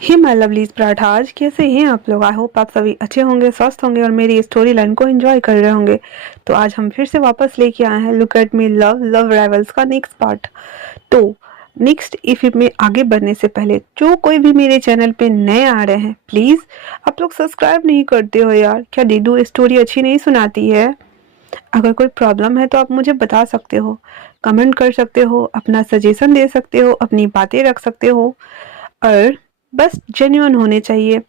Hey my lovelies parathas, कैसे हैं आप लोग। आई होप आप सभी अच्छे होंगे, स्वस्थ होंगे और मेरी स्टोरी लाइन को एंजॉय कर रहे होंगे। तो आज हम फिर से वापस लेके आए हैं look at me love love rivals का नेक्स्ट पार्ट। तो नेक्स्ट इफ में आगे बढ़ने से पहले जो कोई भी मेरे चैनल पे नए आ रहे हैं, प्लीज आप लोग सब्सक्राइब नहीं करते हो यार। क्या डीडू स्टोरी अच्छी नहीं सुनाती है? अगर कोई प्रॉब्लम है तो आप मुझे बता सकते हो, कमेंट कर सकते हो, अपना सजेशन दे सकते हो, अपनी बातें रख सकते हो, और बस जेन्युइन होने चाहिए।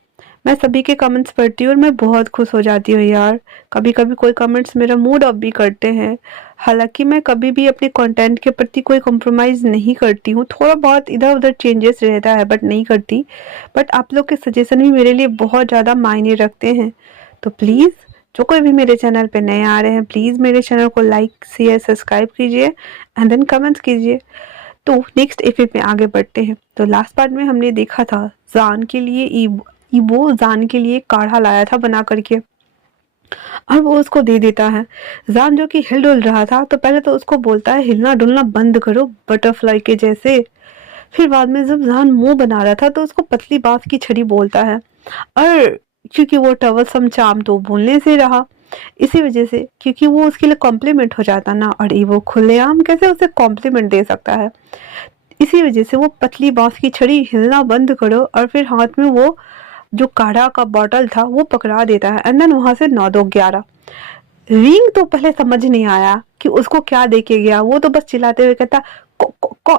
मैं सभी के कमेंट्स पढ़ती हूँ और मैं बहुत खुश हो जाती हूँ यार। कभी कभी कोई कमेंट्स मेरा मूड अप भी करते हैं। हालांकि मैं कभी भी अपने कंटेंट के प्रति कोई कॉम्प्रोमाइज़ नहीं करती हूँ, थोड़ा बहुत इधर उधर चेंजेस रहता है बट नहीं करती। बट आप लोग के सजेशन भी मेरे लिए बहुत ज़्यादा मायने रखते हैं। तो प्लीज़ जो कोई भी मेरे चैनल पे नए आ रहे हैं, प्लीज़ मेरे चैनल को लाइक शेयर सब्सक्राइब कीजिए एंड देन कमेंट्स कीजिए। तो नेक्स्ट एपिक में आगे बढ़ते हैं। तो लास्ट पार्ट में हमने देखा था जान के लिए ईबो जान के लिए काढ़ा लाया था बना करके, और वो उसको दे देता है। जान जो कि हिल डुल रहा था, तो पहले तो उसको बोलता है हिलना डुलना बंद करो बटरफ्लाई के जैसे। फिर बाद में जब जान मुंह बना रहा था तो उसको पतली बांस की छड़ी बोलता है, और क्योंकि वो टवल सम चाम तो बोलने से रहा, इसी वजह से क्योंकि वो उसके लिए कॉम्प्लीमेंट हो जाता ना, और वो खुलेआम कैसे उसे कॉम्प्लीमेंट दे सकता है। इसी वजह से वो पतली बांस की छड़ी हिलना बंद करो, और फिर हाथ में वो जो काढ़ा का बॉटल था वो पकड़ा देता है। एंड देन वहां से 9 2 11 रिंग तो पहले समझ नहीं आया कि उसको क्या दे के गया। वो तो बस चिल्लाते हुए कहता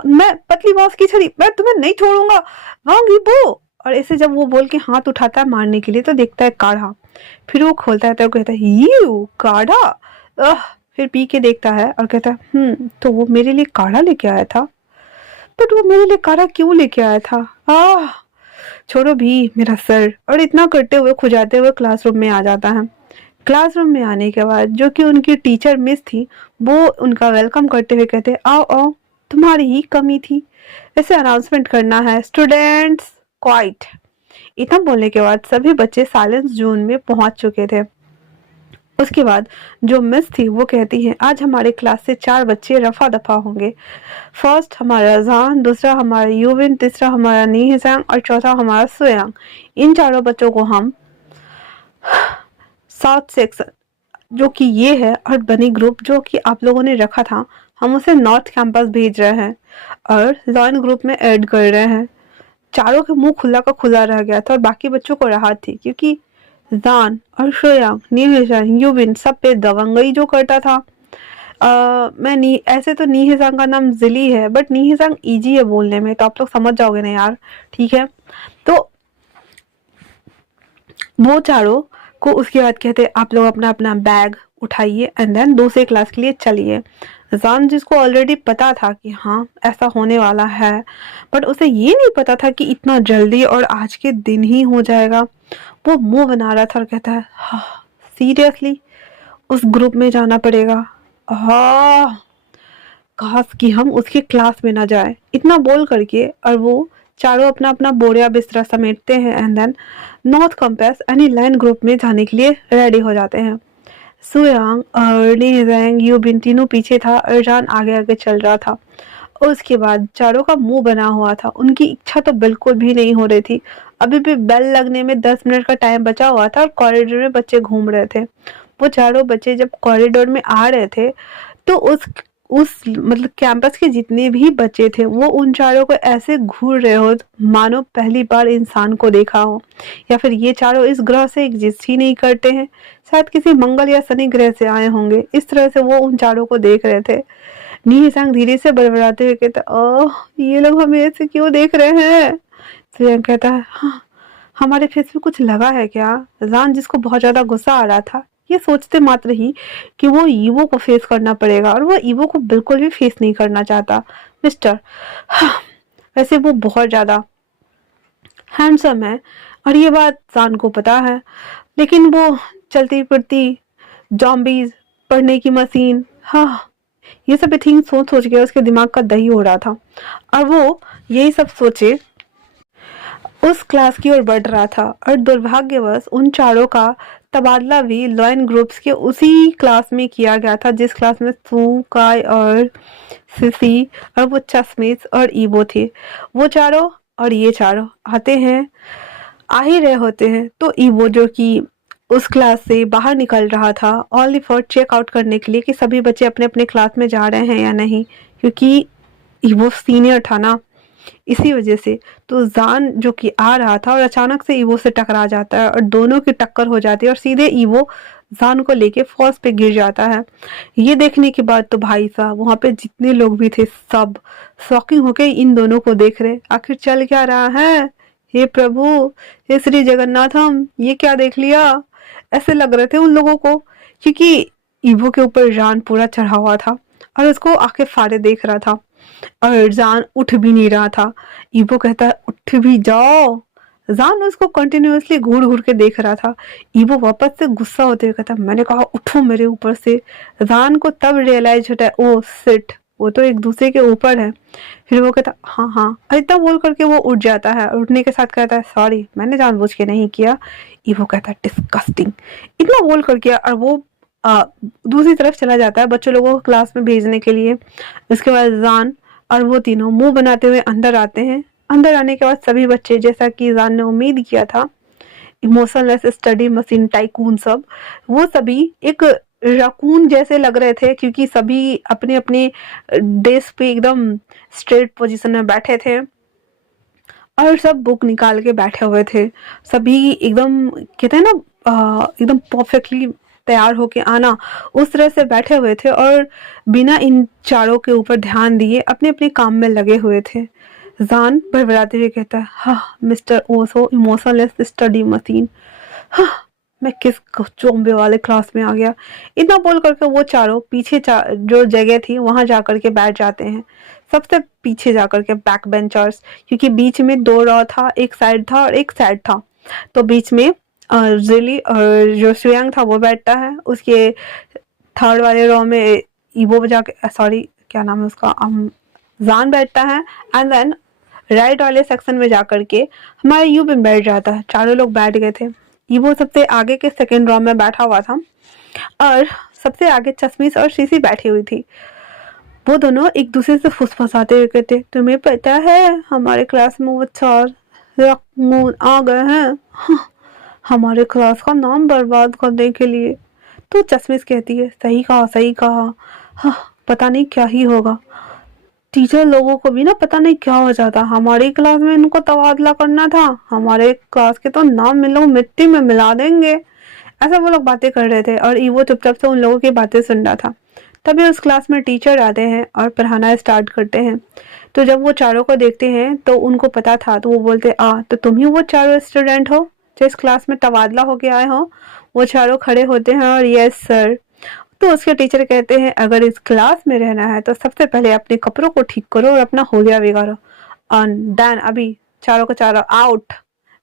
मैं पतली बांस की छड़ी, मैं तुम्हें नहीं छोड़ूंगा, वांगी बो। और ऐसे जब वो बोल के हाथ उठाता है मारने के लिए तो देखता है काढ़ा। फिर वो खोलता है तो कहता है यू काढ़ा। अह, फिर पी के देखता है और कहता है तो वो मेरे लिए काढ़ा लेके आया था, बट वो मेरे लिए काढ़ा क्यों लेके आया था। आह, छोड़ो भी मेरा सर। और इतना करते हुए खुजाते हुए क्लासरूम में आ जाता है। क्लासरूम में आने के बाद जो कि उनकी टीचर मिस थी, वो उनका वेलकम करते हुए कहते आओ आओ, तुम्हारी ही कमी थी। ऐसे अनाउंसमेंट करना है, स्टूडेंट्स क्वाइट। इतना बोलने के बाद सभी बच्चे साइलेंस जोन में पहुंच चुके थे। उसके बाद जो मिस थी वो कहती है आज हमारे क्लास से 4 बच्चे रफा दफा होंगे। फर्स्ट हमारा जान, दूसरा हमारा यूविन, तीसरा हमारा नीहसांग और चौथा हमारा सुयांग। इन चारों बच्चों को हम साउथ सेक्शन जो कि ये है और बनी ग्रुप जो कि आप लोगों ने रखा था, हम उसे नॉर्थ कैंपस भेज रहे हैं और लॉयन ग्रुप में ऐड कर रहे हैं। चारों के मुंह खुला का खुला रह गया था और बाकी बच्चों को राहत थी, क्योंकि जान और श्रेयांग नीहसांग यूविन सब पे दबंगई जो करता था। मैं नी ऐसे तो नीहसांग का नाम जिली है, बट नीहसांग इजी है बोलने में, तो आप लोग समझ जाओगे ना यार, ठीक है। तो वो चारों को उसके बाद कहते आप लोग अपना अपना बैग उठाइए एंड देन दूसरे क्लास के लिए चलिए। जान जिसको ऑलरेडी पता था कि हाँ ऐसा होने वाला है, बट उसे ये नहीं पता था कि इतना जल्दी और आज के दिन ही हो जाएगा। वो मुंह बना रहा था और कहता है हाँ सीरियसली उस ग्रुप में जाना पड़ेगा, हाँ काश कि हम उसके क्लास में ना जाए। इतना बोल करके और वो चारों अपना अपना बोरिया बिस्तरा समेटते हैं एंड देन नॉर्थ कैंपस यानी लाइन ग्रुप में जाने के लिए रेडी हो जाते हैं। सुयांग और लीजैंग यूबिन तीनों पीछे था और जान आगे आगे चल रहा था। और उसके बाद चारों का मुंह बना हुआ था, उनकी इच्छा तो बिल्कुल भी नहीं हो रही थी। अभी भी बेल लगने में 10 मिनट का टाइम बचा हुआ था और कॉरिडोर में बच्चे घूम रहे थे। वो चारों बच्चे जब कॉरिडोर में आ रहे थे तो उस मतलब कैंपस के जितने भी बच्चे थे वो उन चारों को ऐसे घूर रहे हो मानो पहली बार इंसान को देखा हो, या फिर ये चारों इस ग्रह से एग्जिस्ट ही नहीं करते हैं, शायद किसी मंगल या शनि ग्रह से आए होंगे। इस तरह से वो उन चारों को देख रहे थे। नीहसांग धीरे से बड़बड़ाते हुए कहता ओह ये लोग हमें ऐसे क्यों देख रहे हैं। सुयांग कहता है हाँ हमारे फेस पे कुछ लगा है क्या। जान जिसको बहुत ज्यादा गुस्सा आ रहा था, ये सोचते मात्र ही कि वो ईवो को फेस करना पड़ेगा और वो ईवो को बिल्कुल भी फेस नहीं करना चाहता। मिस्टर हाँ, वैसे वो बहुत ज्यादा हैंडसम है और ये बात जान को पता है, लेकिन वो चलती फिरती जॉम्बीज, पढ़ने की मशीन, हाँ ये सब थिंग सोच सोच के उसके दिमाग का दही हो रहा था, और वो यही सब सोचे उस क्लास की ओर बढ़ रहा था। और दुर्भाग्यवश उन चारों का तबादला भी लॉयन ग्रुप्स के उसी क्लास में किया गया था जिस क्लास में सू काय और सिसी और वो चश्मिश और ईबो थे। वो चारों और ये चारों आते हैं, आ ही रहे होते हैं। तो ईवो जो कि उस क्लास से बाहर निकल रहा था ओनली फॉर चेक आउट करने के लिए कि सभी बच्चे अपने अपने क्लास में जा रहे हैं या नहीं, क्योंकि ईवो सीनियर था ना, इसी वजह से। तो जान जो कि आ रहा था और अचानक से ईवो से टकरा जाता है और दोनों की टक्कर हो जाती है और सीधे ईवो जान को लेके फर्श पे गिर जाता है। ये देखने के बाद तो भाई साहब वहां पे जितने लोग भी थे सब शॉकिंग होके इन दोनों को देख रहे, आखिर चल क्या रहा है, हे प्रभु, हे श्री जगन्नाथम, ये क्या देख लिया, ऐसे लग रहे थे उन लोगों को, क्योंकि ईवो के ऊपर जान पूरा चढ़ा हुआ था और उसको आंखें फाड़े देख रहा था और जान उठ भी नहीं रहा था। ईवो कहता है उठ भी जाओ, जान उसको कंटिन्यूअसली घूर घूर के देख रहा था। ईवो वापस से गुस्सा होते हुए कहता मैंने कहा उठो मेरे ऊपर से। जान को तब रियलाइज होता है ओ सिट, वो तो एक दूसरे के ऊपर है। फिर वो कहता हाँ हाँ, इतना बोल करके वो उठ जाता है और उठने के साथ कहता है सॉरी मैंने जानबूझ के नहीं किया। ईवो कहता है डिस्गस्टिंग, इतना बोल करके और वो दूसरी तरफ चला जाता है बच्चों लोगों को क्लास में भेजने के लिए। उसके बाद जान और वो तीनों मुंह बनाते हुए अंदर आते हैं। अंदर आने के बाद सभी बच्चे, जैसा कि जान ने उम्मीद किया था, इमोशनलेस स्टडी मशीन टाइकून सब, वो सभी एक रकून जैसे लग रहे थे, क्योंकि सभी अपने अपने डेस्क पे एकदम स्ट्रेट पोजीशन में बैठे थे और सब बुक निकाल के बैठे हुए थे। सभी एकदम कहते हैं ना एकदम परफेक्टली तैयार होके आना, उस तरह से बैठे हुए थे और बिना इन चारों के ऊपर ध्यान दिए अपने अपने काम में लगे हुए थे। जान भरभराते हुए कहता है हाँ मिस्टर ओसो इमोशनलेस स्टडी मशीन, हाँ मैं किस चोंबे वाले क्लास में आ गया। इतना बोल करके वो चारों पीछे जो जगह थी वहां जाकर के बैठ जाते हैं, सबसे पीछे जाकर के बैक बेंचर्स, क्योंकि बीच में दो रॉ था, एक साइड था और एक साइड था। तो बीच में जिली और जो श्रेयांग था वो बैठता है, उसके थर्ड वाले रॉ में ईवो जाके सॉरी क्या नाम है उसका जान बैठता है एंड देन राइट वाले सेक्शन में जाकर के हमारा यूबिन बैठ जाता है। चारों लोग बैठ गए थे। ईवो सबसे आगे के सेकंड रॉ में बैठा हुआ था और सबसे आगे चश्मिश और शीशी बैठी हुई थी। वो दोनों एक दूसरे से फुसफुसाते हुए कहते तुम्हें पता है हमारे क्लास में वो चार रकून आ गए हैं, हाँ, हमारे क्लास का नाम बर्बाद करने के लिए। तो चश्मिश कहती है सही कहा सही कहा, हाँ, पता नहीं क्या ही होगा, टीचर लोगों को भी ना पता नहीं क्या हो जाता, हमारी क्लास में इनको तबादला करना था, हमारे क्लास के तो नाम इन लोग मिट्टी में मिला देंगे। ऐसा वो लोग बातें कर रहे थे और ईवो चुपचाप से उन लोगों की बातें सुन रहा था। तभी उस क्लास में टीचर आते हैं और पढ़ाना स्टार्ट करते हैं। तो जब वो चारों को देखते हैं तो उनको पता था, तो वो बोलते तो तुम ही वो चारों स्टूडेंट हो जो इस क्लास में तबादला होके आए हो। वो चारों खड़े होते हैं और यस सर। तो उसके टीचर कहते हैं अगर इस क्लास में रहना है तो सबसे पहले अपने कपड़ों को ठीक करो और अपना होलिया बिगाड़ो, और देन अभी चारों को चारों आउट।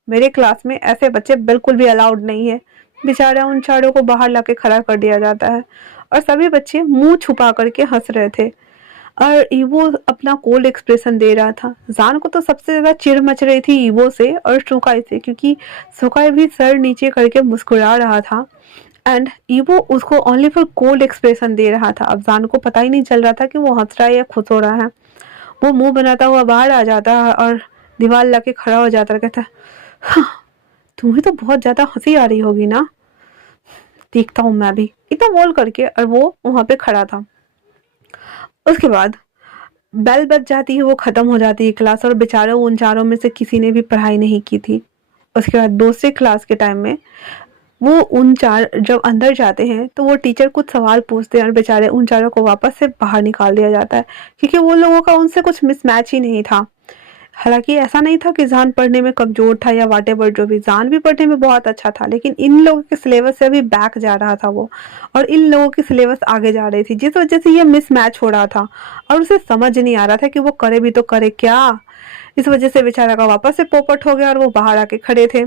मेरे क्लास में ऐसे बच्चे बिल्कुल भी अलाउड नहीं है। बेचारा उन चारों को बाहर लाके खड़ा कर दिया जाता है और सभी बच्चे मुंह छुपा करके हंस रहे थे और ईवो अपना कोल्ड एक्सप्रेशन दे रहा था। जान को तो सबसे ज्यादा चिढ़ मच रही थी ईवो से और सुकाई से, क्योंकि सुकाई भी सर नीचे करके मुस्कुरा रहा था एंड ईवो उसको ओनली फॉर कोल्ड एक्सप्रेशन दे रहा था। अब जान को पता ही नहीं चल रहा था कि वो हंस रहा है या खुश हो रहा है। वो मुंह बनाता हुआ बाहर आ जाता है और दीवार लाके खड़ा हो जाता है, कहता है हाँ, तुम्हें तो बहुत ज्यादा हंसी आ रही होगी ना, देखता हूँ मैं भी, इतना बोल करके और वो वहां पे खड़ा था। उसके बाद बेल बज जाती है, वो खत्म हो जाती है क्लास और बेचारे उन चारों में से किसी ने भी पढ़ाई नहीं की थी। उसके बाद दूसरे क्लास के टाइम में वो उन चार जब अंदर जाते हैं तो वो टीचर कुछ सवाल पूछते हैं और बेचारे उन चारों को वापस से बाहर निकाल दिया जाता है, क्योंकि वो लोगों का उनसे कुछ मिसमैच ही नहीं था। हालांकि ऐसा नहीं था कि जान पढ़ने में कमजोर था या वाटेवर, जो भी, जान भी पढ़ने में बहुत अच्छा था, लेकिन इन लोगों के सिलेबस से अभी बैक जा रहा था वो, और इन लोगों की सिलेबस आगे जा रही थी, जिस वजह से ये मिसमैच हो रहा था और उसे समझ नहीं आ रहा था कि वो करे भी तो करे क्या। इस वजह से बेचारा का वापस से पोपट हो गया और वो बाहर आके खड़े थे।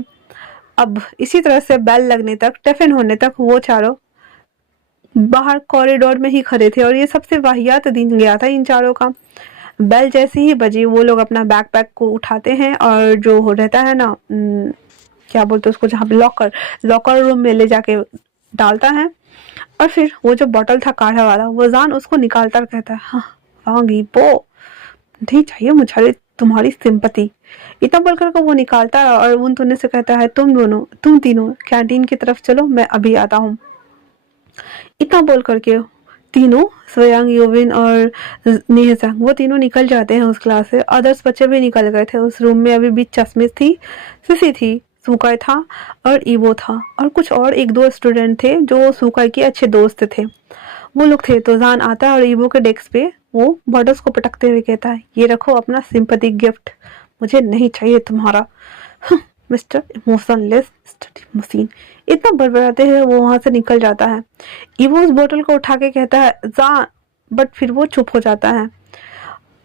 अब इसी तरह से बेल लगने तक, टिफिन होने तक वो चारों बाहर कॉरिडोर में ही खड़े थे और ये सबसे वाहियात दिन गया था इन चारों का। बेल जैसे ही बजी वो लोग अपना बैकपैक को उठाते हैं और जो हो रहता है ना क्या बोलते हैं उसको, जहाँ पे लॉकर लॉकर रूम में ले जाके डालता है और फिर वो जो बॉटल था काढ़ा वाला, वो जान उसको निकालता और कहता है हाँ वांगी पो, नहीं चाहिए मुझे तुम्हारी सिंपैथी, इतना बोलकर के वो निकालता है और उन दोनों से कहता है तुम तीनों कैंटीन की तरफ चलो, मैं अभी आता हूँ। इतना बोल करके तीनों, स्वयं, योविन और नेहसा, वो तीनों निकल जाते हैं उस क्लास से। अदर्स बच्चे भी निकल गए थे। उस रूम में अभी भी चश्मिश थी, सिसी थी, सुकाई था और ईवो था और कुछ और एक दो स्टूडेंट थे जो सुकाई के अच्छे दोस्त थे, वो लोग थे। तो जान आता है और ईवो के डेस्क पे वो बॉटल्स को पटकते हुए कहता है, ये रखो अपना सिंपैथी गिफ्ट, मुझे नहीं चाहिए तुम्हारा मिस्टर इमोशनलेस स्टडी मशीन। इतना बड़बड़ाते हुए वो वहां से निकल जाता है। ईवो उस बोतल को उठा के कहता है जान, बट फिर वो चुप हो जाता है।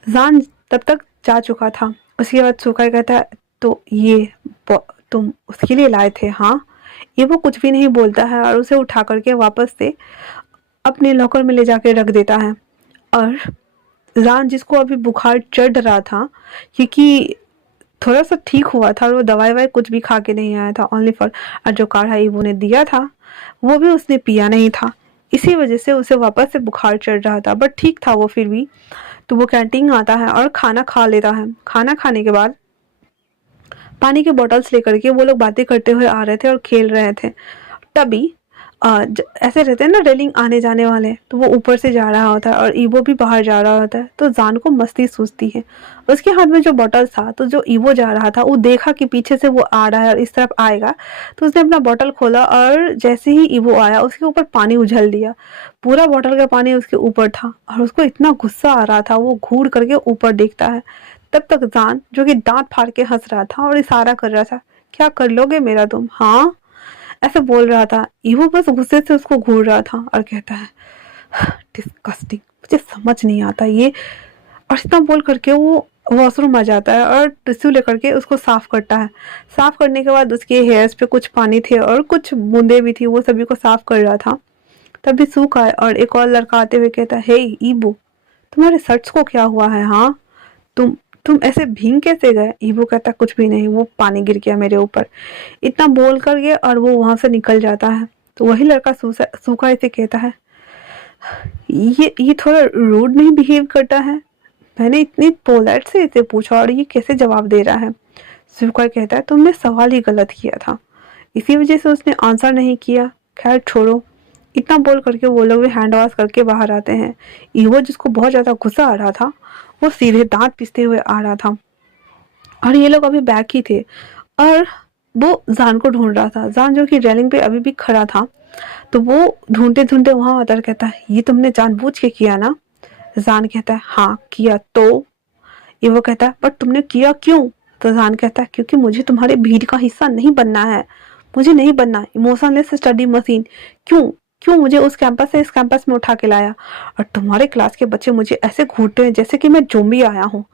जान तब तक जा चुका था। उसके बाद सुकाई कहता है तो ये तुम उसके लिए लाए थे? हाँ। ईवो कुछ भी नहीं बोलता है और उसे उठा करके वापस से अपने लॉकर में ले जाके रख देता है। और जान, जिसको अभी बुखार चढ़ रहा था क्योंकि थोड़ा सा ठीक हुआ था और वो दवाई वाई कुछ भी खा के नहीं आया था, ओनली फॉर, और जो काढ़ा ईवो ने दिया था वो भी उसने पिया नहीं था, इसी वजह से उसे वापस से बुखार चढ़ रहा था, बट ठीक था वो फिर भी। तो वो कैंटीन आता है और खाना खा लेता है। खाना खाने के बाद पानी के बॉटल्स लेकर के वो लोग बातें करते हुए आ रहे थे और खेल रहे थे। तभी ऐसे रहते हैं ना रेलिंग आने जाने वाले, तो वो ऊपर से जा रहा होता है और ईवो भी बाहर जा रहा होता है। तो जान को मस्ती सूझती है, उसके हाथ में जो बॉटल था, तो जो ईवो जा रहा था वो देखा कि पीछे से वो आ रहा है और इस तरफ आएगा, तो उसने अपना बॉटल खोला और जैसे ही ईवो आया उसके ऊपर पानी उछल दिया। पूरा बॉटल का पानी उसके ऊपर था और उसको इतना गुस्सा आ रहा था, वो घूर करके ऊपर देखता है। तब तक जान, जो कि दांत फाड़ के हंस रहा था और इशारा कर रहा था, क्या कर लोगे मेरा तुम, हाँ, ऐसे बोल रहा था। ईवो बस गुस्से से उसको घूर रहा था और कहता है डिस्गस्टिंग, मुझे समझ नहीं आता ये। और इतना बोल करके वो वॉशरूम आ जाता है और टिश्यू लेकर के उसको साफ करता है। साफ करने के बाद उसके हेयर्स पे कुछ पानी थे और कुछ बूंदे भी थी, वो सभी को साफ कर रहा था। तभी सूख आए और एक और लड़का आते हुए कहता है, हे ईबो, तुम्हारे शर्ट्स को क्या हुआ है? हाँ, तुम तुम ऐसे भींग कैसे गए? ईवो कहता कुछ भी नहीं, वो पानी गिर गया मेरे ऊपर। इतना बोल कर गया और वो वहां से निकल जाता है। तो वही लड़का सूखा इसे कहता है, ये थोड़ा रूड नहीं बिहेव करता है, मैंने इतनी पोलाइट से इसे पूछा और ये कैसे जवाब दे रहा है? सूखा कहता है, तुमने सवाल ही गलत किया था, इसी वजह से उसने आंसर नहीं किया, खैर छोड़ो। इतना बोल करके वो लोग भी हैंड वॉश करके बाहर आते हैं। ईवो, जिसको बहुत ज्यादा गुस्सा आ रहा था, वो सीधे दांत पीसते हुए आ रहा था और ये लोग अभी बैक ही थे और वो जान को ढूंढ रहा था। जान, जो कि रेलिंग पे अभी भी खड़ा था, तो वो ढूंढते ढूंढते वहां आता कहता है, ये तुमने जानबूझ के किया ना? जान कहता है, हाँ किया तो। ये वो कहता है, पर तुमने किया क्यों? तो जान कहता है, क्योंकि मुझे तुम्हारे भीड़ का हिस्सा नहीं बनना है, मुझे नहीं बनना इमोशनलेस स्टडी मशीन। क्यों क्यों मुझे उस कैंपस से इस कैंपस में उठा के लाया और तुम्हारे क्लास के बच्चे मुझे ऐसे घूरते हैं जैसे कि मैं ज़ोंबी आया हूँ।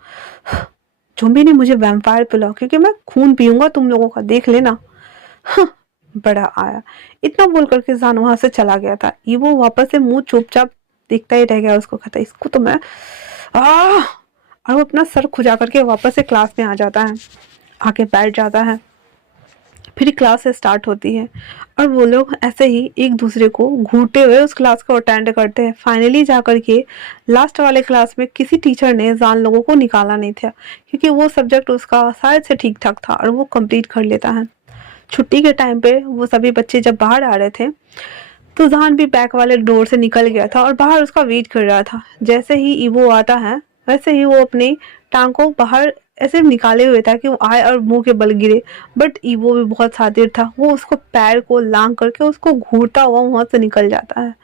ज़ोंबी ने मुझे वैम्पायर पिलाओ, क्योंकि मैं खून पीऊंगा तुम लोगों का, देख लेना। बड़ा आया। इतना बोल करके जान वहां से चला गया था। वो वापस से मुंह चुपचाप देखता ही रह गया उसको, कहता इसको तो मैं आ और वो अपना सर खुजा करके वापस से क्लास में आ जाता है, आके बैठ जाता है। फिर क्लास स्टार्ट होती है और वो लोग ऐसे ही एक दूसरे को घूरते हुए उस क्लास को अटेंड करते हैं। फाइनली जाकर के लास्ट वाले क्लास में किसी टीचर ने जान लोगों को निकाला नहीं था, क्योंकि वो सब्जेक्ट उसका शायद से ठीक ठाक था और वो कंप्लीट कर लेता है। छुट्टी के टाइम पे वो सभी बच्चे जब बाहर आ रहे थे, तो जहान भी बैक वाले डोर से निकल गया था और बाहर उसका वेट कर रहा था। जैसे ही ईवो आता है, वैसे ही वो अपनी टांग को बाहर ऐसे निकाले हुए था कि वो आए और मुंह के बल गिरे, बट ईवो भी बहुत शातिर था, वो उसको पैर को लांग करके उसको घूरता हुआ वहां से निकल जाता है।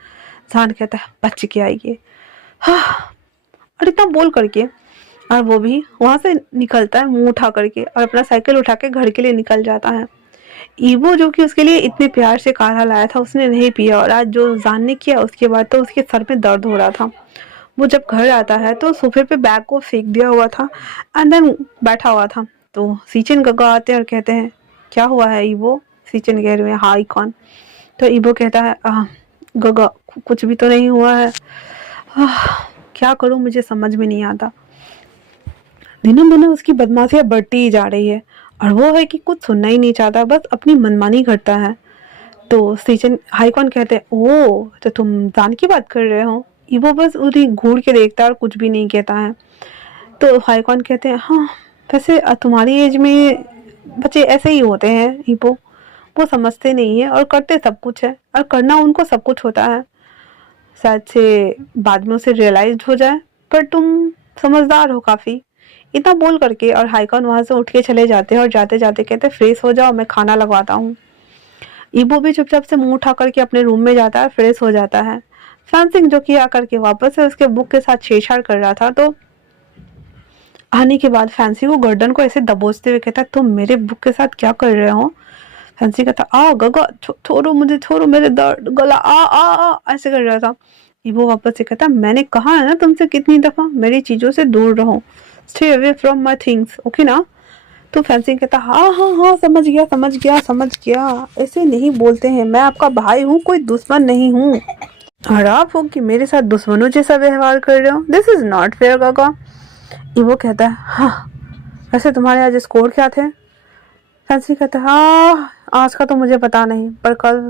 जहान कहता है, बच गया ये, हाँ। और इतना बोल करके और वो भी वहां से निकलता है मुंह उठा करके और अपना साइकिल उठा के घर के लिए निकल जाता है। ईवो, जो कि उसके लिए इतने प्यार से काढ़ा लाया था, उसने नहीं पिया और आज जो जान ने किया उसके बाद तो उसके सर में दर्द हो रहा था। वो जब घर आता है तो सोफे पे बैग को फेंक दिया हुआ था एंड देन बैठा हुआ था। तो सीचन गगा आते हैं और कहते हैं, क्या हुआ है ईवो? सीचन कह रहे हैं, हाई कौन? तो ईवो कहता है, गगा कुछ भी तो नहीं हुआ है, क्या करूं मुझे समझ में नहीं आता। दिनों दिन उसकी बदमाशियां बढ़ती ही जा रही है और वो है कि कुछ सुनना ही नहीं चाहता, बस अपनी मनमानी करता है। तो सीचन हाईकॉन कहते हैं, ओ तो तुम जान की बात कर रहे हो? ईवो बस उन्हें घूर के देखता है और कुछ भी नहीं कहता है। तो हाईकॉन कहते हैं, हाँ वैसे तुम्हारी एज में बच्चे ऐसे ही होते हैं ईपो, वो समझते नहीं है और करते सब कुछ है, और करना उनको सब कुछ होता है। शायद से बाद में उसे रियलाइज हो जाए, पर तुम समझदार हो काफी। इतना बोल करके और हाइकॉन वहां से उठ के चले जाते हैं और जाते जाते कहते फ्रेश हो जाओ, मैं खाना लगवाता हूँ। ईबो भी चुपचाप से मुंह उठा करके अपने रूम में जाता है, फ्रेश हो जाता है। फैंसिंग जो कि आकर के वापस से उसके बुक के साथ छेड़छाड़ कर रहा था, तो आने के बाद फैंसी को गर्दन को ऐसे दबोचते हुए कहता तुम मेरे बुक के साथ क्या कर रहे हो। फैंसी कहता आ गगा छोड़ो मुझे, छोड़ो, मेरे दर्द गला आ ऐसे कर रहा था। वो वापस से कहता मैंने कहा है ना तुमसे कितनी दफा मेरी चीजों से दूर रहो, stay away from my things, okay ना। तो फैंसी कहता हाँ हाँ हाँ समझ गया समझ गया समझ गया, ऐसे नहीं बोलते हैं, मैं आपका भाई हूँ, कोई दुश्मन नहीं हूँ। और आप हो कि मेरे साथ दुश्मनों जैसा व्यवहार कर रहे हो, दिस इज नॉट फेयर काका। वो कहता है हाँ वैसे तुम्हारे आज स्कोर क्या थे। फैंसी कहता है हाँ आज का तो मुझे पता नहीं, पर कल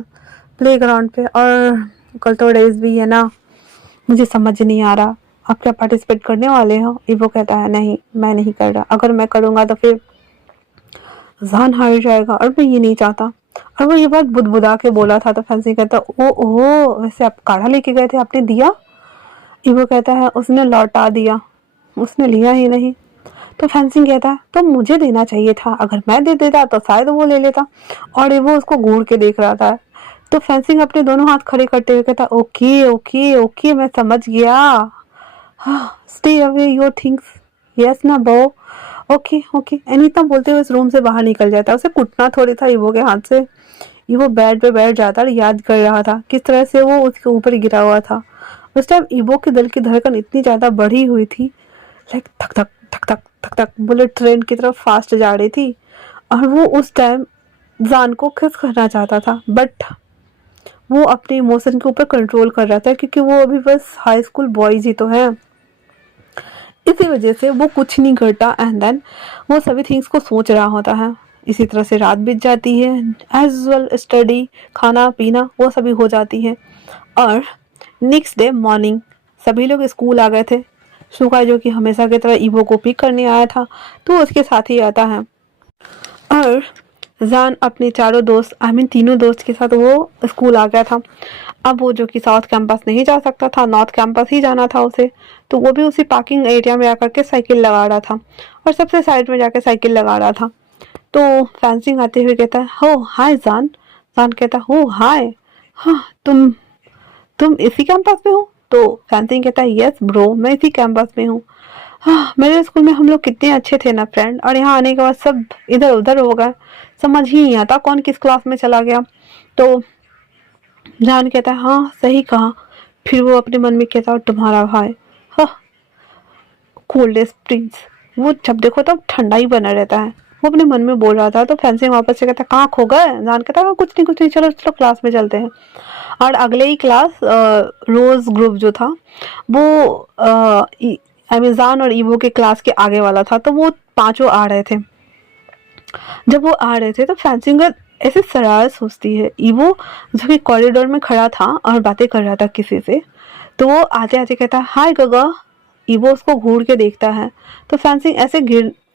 प्लेग्राउंड पे, और कल तो रेस भी है ना, मुझे समझ नहीं आ रहा आप क्या पार्टिसिपेट करने वाले हो। इवो कहता है नहीं मैं नहीं कर रहा, अगर मैं करूँगा तो फिर जान हार जाएगा और मैं ये नहीं चाहता। और वो ये बात बुदबुदा के बोला था। तो फैंसी कहता ओ ओह वैसे आप काढ़ा लेके गए थे, आपने दिया। इवो कहता है उसने लौटा दिया, उसने लिया ही नहीं। तो फैंसिंग कहता है तो मुझे देना चाहिए था, अगर मैं दे देता तो शायद वो ले लेता। और ये वो उसको घूर के देख रहा था। तो फैंसिंग अपने दोनों हाथ खड़े करते हुए कहता ओके ओके ओके मैं समझ गया, stay away your things, yes ना बो, ओके ओके। एनीता बोलते हुए उस रूम से बाहर निकल जाता है। उसे कुटना थोड़ी था ईवो के हाथ से। ईवो बेड पे बैठ जाता और याद कर रहा था किस तरह से वो उसके ऊपर गिरा हुआ था। उस टाइम ईवो के दिल की धड़कन इतनी ज्यादा बढ़ी हुई थी, लाइक धक धक धक धक धक धक बुलेट ट्रेन की तरफ फास्ट जा रही थी। और वो उस टाइम जान को किस करना चाहता था, बट वो अपने इमोशन के ऊपर कंट्रोल कर रहा था, क्योंकि वो अभी बस हाई स्कूल बॉयज ही तो है। इसी वजह से वो कुछ नहीं करता, एंड देन वो सभी थिंग्स को सोच रहा होता है। इसी तरह से रात बीत जाती है, एज वेल स्टडी, खाना पीना वो सभी हो जाती है। और नेक्स्ट डे मॉर्निंग सभी लोग स्कूल आ गए थे। सुका जो कि हमेशा की तरह ईवो को पिक करने आया था, तो उसके साथ ही आता है। और जान अपने चारों दोस्त आई मीन तीनों दोस्त के साथ वो स्कूल आ गया था। अब वो जो कि साउथ कैंपस नहीं जा सकता था, नॉर्थ कैंपस ही जाना था उसे, तो वो भी उसी पार्किंग एरिया में आकर के साइकिल लगा रहा था, और सबसे साइड में जाके साइकिल लगा रहा था। तो फैंसिंग आते हुए कहता है हो हाय जान। जान कहता हो हाय, हाँ तुम इसी कैंपस में हो। तो फैंसिंग कहता है यस ब्रो मैं इसी कैंपस में हूँ। हाँ मेरे स्कूल में हम लोग कितने अच्छे थे ना फ्रेंड, और यहाँ आने के बाद सब इधर उधर हो गए, समझ ही नहीं आता कौन किस क्लास में चला गया। तो जान कहता है हाँ सही कहा। फिर वो अपने मन में कहता है तुम्हारा भाई हाँ कोल्डेस्ट प्रिंस, वो जब देखो तब ठंडा ही बना रहता है, वो अपने मन में बोल रहा था। तो फैंसिंग वापस से कहता है कहाँ खो गए। जान कहता है कुछ नहीं चलो चलो क्लास में चलते हैं। और अगले ही क्लास रोज ग्रुप जो था वो अमेजान और ईवो के क्लास के आगे वाला था, तो वो पांचों आ रहे थे। जब वो आ रहे थे तो फैंसिंगर ऐसे शरारत सोचती है। ईवो जो कि कॉरिडोर में खड़ा था और बातें कर रहा था किसी से, तो वो आते आते कहता है हाय गगा। ईवो उसको घूर के देखता है। तो फैंसिंग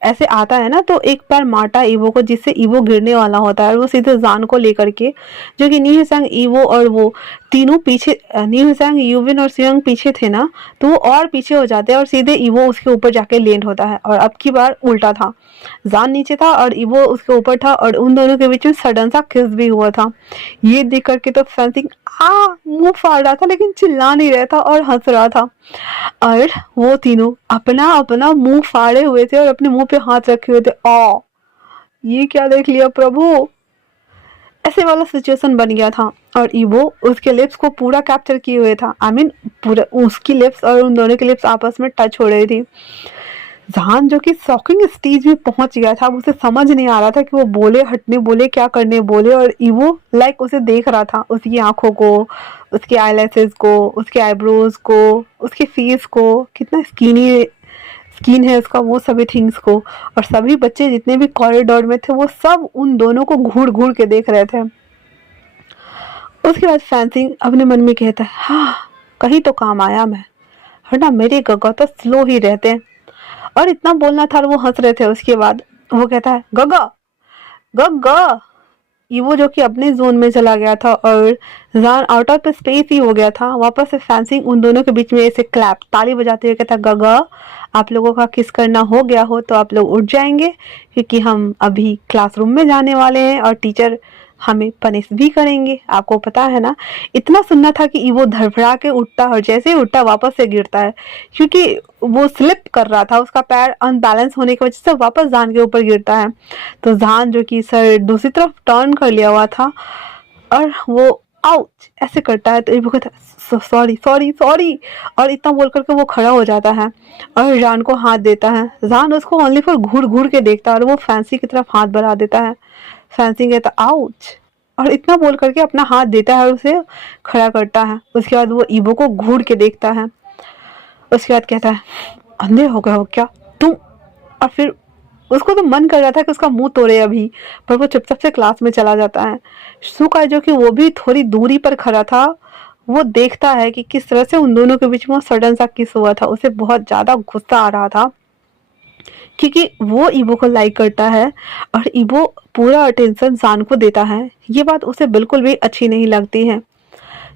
ऐसे आता है ना, तो एक पैर मारता ईवो को, जिससे ईवो गिरने वाला होता है, और वो सीधे जान को लेकर के, जो कि नीहसंग ईवो और वो तीनों पीछे, नीहसंग यूविन और सियंग पीछे थे ना, तो वो और पीछे हो जाते हैं और सीधे ईवो उसके ऊपर जाके लैंड होता है। और अब की बार उल्टा था, जान नीचे था और ईवो उसके ऊपर था, और उन दोनों के बीच में सडन सा किस भी हुआ था। ये देख करके तो फैंसिंग मुंह फाड़ रहा था, लेकिन चिल्ला नहीं रहा था और हंस रहा था। और वो तीनों अपना अपना मुंह फाड़े हुए थे और अपने मुंह पे हाथ रखे हुए थे। ये क्या देख लिया प्रभु, ऐसे वाला सिचुएशन बन गया था। और ईवो उसके लिप्स को पूरा कैप्चर किए हुए था, आई मीन पूरा उसकी लिप्स और उन दोनों की लिप्स आपस में टच हो रही थी। जहान जो कि शॉकिंग स्टेज में पहुंच गया था, उसे समझ नहीं आ रहा था कि वो बोले हटने बोले क्या करने बोले। और ईवो लाइक उसे देख रहा था, उसकी आंखों को, उसके आईलैशेस को, उसके आईब्रोज को, उसके फेस को, कितना स्किन है उसका, वो सभी थिंग्स को। और सभी बच्चे जितने भी कॉरिडोर में थे वो सब उन दोनों को घूर घूर के देख रहे थे। उसके बाद फैंसिंग अपने मन में कहता है हाँ कहीं तो काम आया मैं, वरना मेरे गगा तो स्लो ही रहते हैं। और इतना बोलना था और वो हंस रहे थे। उसके बाद वो कहता है गगा गगा। ईवो जो कि अपने जोन में चला गया था और जान आउट ऑफ स्पेस ही हो गया था। वापस से फैंसिंग उन दोनों के बीच में ऐसे क्लैप ताली बजाते हुए कहता गगा, आप लोगों का किस करना हो गया हो तो आप लोग उठ जाएंगे, क्योंकि हम अभी क्लासरूम में जाने वाले हैं और टीचर हमें पनिश भी करेंगे, आपको पता है ना। इतना सुनना था कि ईवो धड़फड़ा के उठता और जैसे ही उठता वापस से गिरता है, क्योंकि वो स्लिप कर रहा था, उसका पैर अनबैलेंस होने की वजह से वापस जान के ऊपर गिरता है। तो जान जो कि सर दूसरी तरफ टर्न कर लिया हुआ था और वो आउच ऐसे करता है, तो ईवो कहता है सॉरी सॉरी सॉरी, और इतना बोल करके वो खड़ा हो जाता है और जान को हाथ देता है। जान उसको ओनली फॉर घूर घूर के देखता है और वो फैंसी की तरफ हाथ बढ़ा देता है। फैंसी कहता आउच और इतना बोल करके अपना हाथ देता है और उसे खड़ा करता है। उसके बाद वो ईवो को घूर के देखता है। उसके बाद कहता है अंधे हो गए हो क्या तुम। और फिर उसको तो मन कर रहा था कि उसका मुंह तोड़े अभी, पर वो चुपचाप से क्लास में चला जाता है। सुका जो कि वो भी थोड़ी दूरी पर खड़ा था, वो देखता है कि किस तरह से उन दोनों के बीच में सडन सा किस हुआ था। उसे बहुत ज्यादा गुस्सा आ रहा था क्योंकि वो ईवो को लाइक करता है और ईवो पूरा अटेंशन जान को देता है। ये बात उसे बिल्कुल भी अच्छी नहीं लगती है,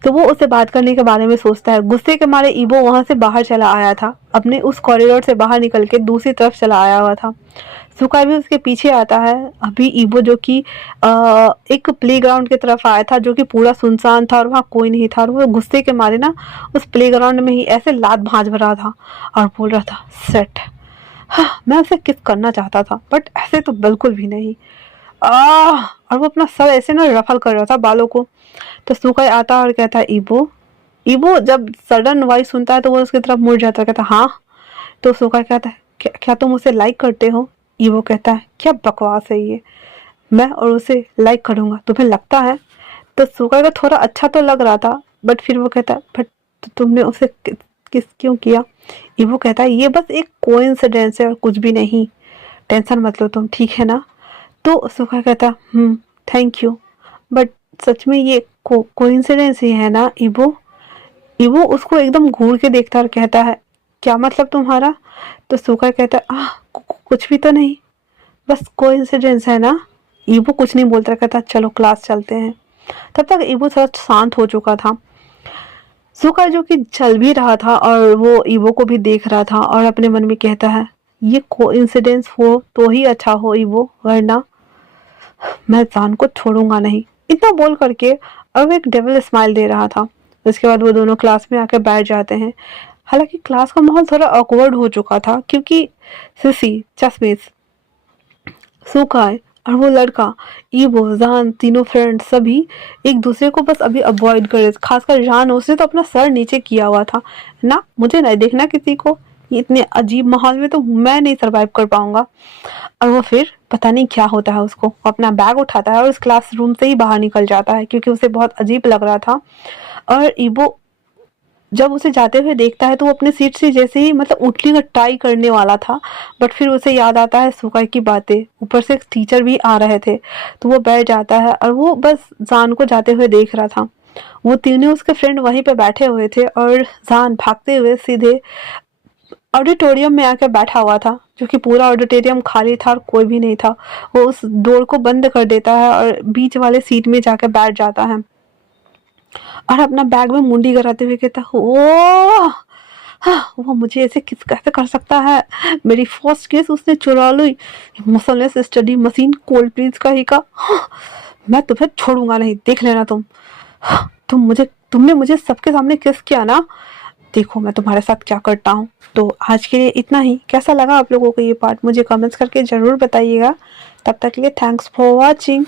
तो वो उससे बात करने के बारे में सोचता है। गुस्से के मारे ईवो वहां से बाहर चला आया था, अपने उस कॉरिडोर से बाहर निकल के दूसरी तरफ चला आया हुआ था। सुका भी उसके पीछे आता है। अभी ईवो जो कि एक प्लेग्राउंड की तरफ आया था जो कि पूरा सुनसान था और वहाँ कोई नहीं था, और वो गुस्से के मारे ना उस प्लेग्राउंड में ही ऐसे लात भांज भरा था और बोल रहा था सेट। हाँ, मैं उसे किस करना चाहता था बट ऐसे तो बिल्कुल भी नहीं। और वो अपना सर ऐसे ना रफल कर रहा था बालों को। तो सुकाई आता और कहता है ईबो। ईबो जब सडन वॉइस सुनता है तो वो उसकी तरफ मुड़ जाता है, कहता हाँ। तो सुकाई कहता है क्या तुम उसे लाइक करते हो। ईबो कहता है क्या बकवास है ये, मैं और उसे लाइक करूंगा, तुम्हें लगता है। तो सुकाई का थोड़ा अच्छा तो लग रहा था, बट फिर वो कहता है बट तुमने उसे किस क्यों किया। ईवो कहता है ये बस एक कोइंसिडेंस है और कुछ भी नहीं, टेंशन मत लो तुम, ठीक है ना। तो सुखा कहता थैंक यू, बट सच में ये कोइंसिडेंस ही है ना ईवो। ईवो उसको एकदम घूर के देखता और कहता है क्या मतलब तुम्हारा। तो सुखा कहता है कुछ भी तो नहीं, बस कोइंसिडेंस है ना। ईवो कुछ नहीं बोलता, कहता चलो क्लास चलते हैं। तब तक ईवो थोड़ा शांत हो चुका था। सुका जो कि चल भी रहा था और वो ईवो को भी देख रहा था और अपने मन में कहता है ये कोइंसिडेंस हो तो ही अच्छा हो ईवो, वरना मैं जान को छोड़ूंगा नहीं। इतना बोल करके और वो एक डेविल स्माइल दे रहा था। उसके बाद वो दोनों क्लास में आकर बैठ जाते हैं। हालांकि क्लास का माहौल थोड़ा ऑकवर्ड हो चुका था क्योंकि सिसी, चश्मिश, सुकाई और वो लड़का ईवो, जान, तीनों फ्रेंड सभी एक दूसरे को बस अभी अवॉइड कर रहे थे। खासकर जान, उसने तो अपना सर नीचे किया हुआ था ना, मुझे नहीं देखना किसी को, इतने अजीब माहौल में तो मैं नहीं सरवाइव कर पाऊंगा। और वो फिर पता नहीं क्या होता है उसको, वो अपना बैग उठाता है और उस क्लासरूम से ही बाहर निकल जाता है क्योंकि उसे बहुत अजीब लग रहा था। और ईवो जब उसे जाते हुए देखता है तो वो अपने सीट से जैसे ही मतलब उठने का ट्राई करने वाला था, बट फिर उसे याद आता है सुकाई की बातें, ऊपर से टीचर भी आ रहे थे, तो वो बैठ जाता है और वो बस जान को जाते हुए देख रहा था। वो तीनों उसके फ्रेंड वहीं पे बैठे हुए थे और जान भागते हुए सीधे ऑडिटोरियम में आकर बैठा हुआ था, जो कि पूरा ऑडिटोरियम खाली था और कोई भी नहीं था। वो उस डोर को बंद कर देता है और बीच वाले सीट में जाकर बैठ जाता है और अपना बैग में मुंडी कराते हुए कहता ओ हाँ, वो मुझे ऐसे किस कैसे कर सकता है, मेरी फर्स्ट केस उसने चुरा ली, मसलेस स्टडी मशीन कोल्ड प्लीज का ही का। हाँ, मैं तुम्हें छोड़ूंगा नहीं, देख लेना तुम। हाँ, तुमने मुझे सबके सामने किस किया ना, देखो मैं तुम्हारे साथ क्या करता हूँ। तो आज के लिए इतना ही। कैसा लगा आप लोगों को ये पार्ट मुझे कमेंट्स करके जरूर बताइएगा। तब तक के लिए थैंक्स फॉर वॉचिंग।